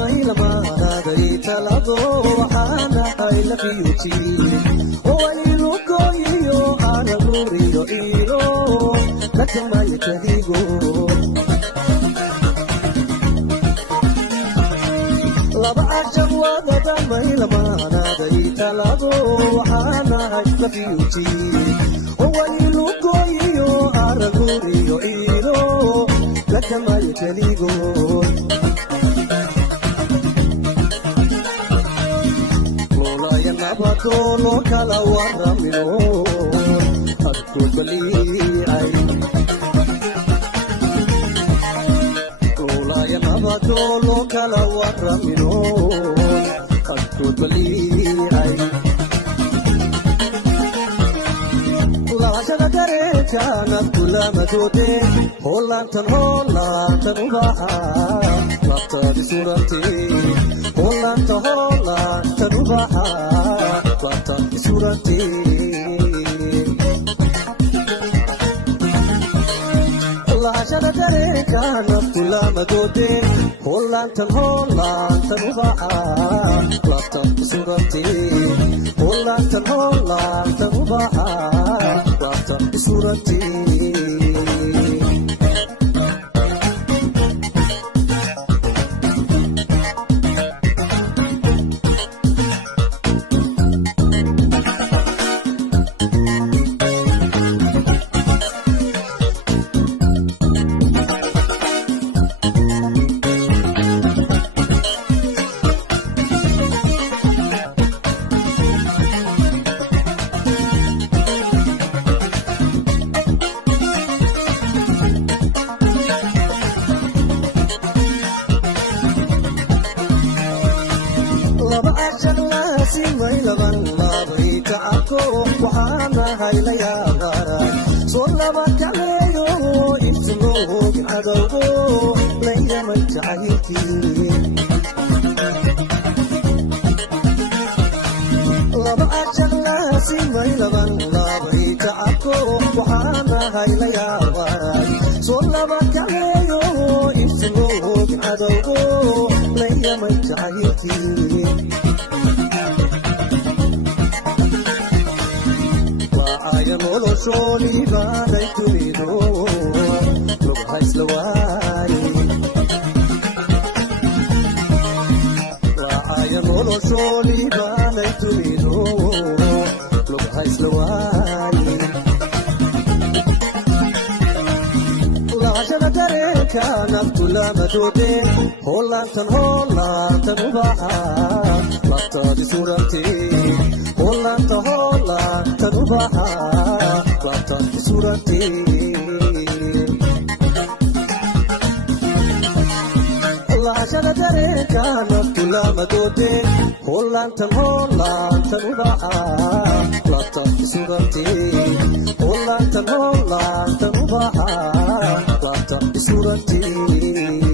ميل ما ناديت لابو وحانا هاي لبيوتي ويلو كويو أنا نوريو إيرو لك ما يتهيجو لبع جواد ميل ما ناديت لابو وحانا هاي لبيوتي ويلو كويو أنا نوريو إيرو لك ما يتهيجو Abadolo kala waramino Aku beli ay Ulayan abadolo kala waramino Aku beli ay Ulayan agare janat kula madode Holantan ubaha Lata di surati Holantan ubaha Plata surati Allah jana dare kana pula madode Holantan ubaha Plata surati Holantan ubaha Plata surati وحانا هاي لياغارا صلى بكاليو إفتنوه عدوه ليا مجعيكي لبعا جلاسي ميلبان لابعيك عكو وحانا هاي لياغارا صلى بكاليو إفتنوه عدوه ليا مجعيكي Nolo sholi banay tumido Lughay slaway Waaya nolo sholi banay tumido Lughay slaway Lajana dare kana tula madode Holantan ubaha Lata di surati Holantan ubaha Plata surati Allah jana dare kana tula madode Holantan ubaha Plata surati Holantan ubaha Plata surati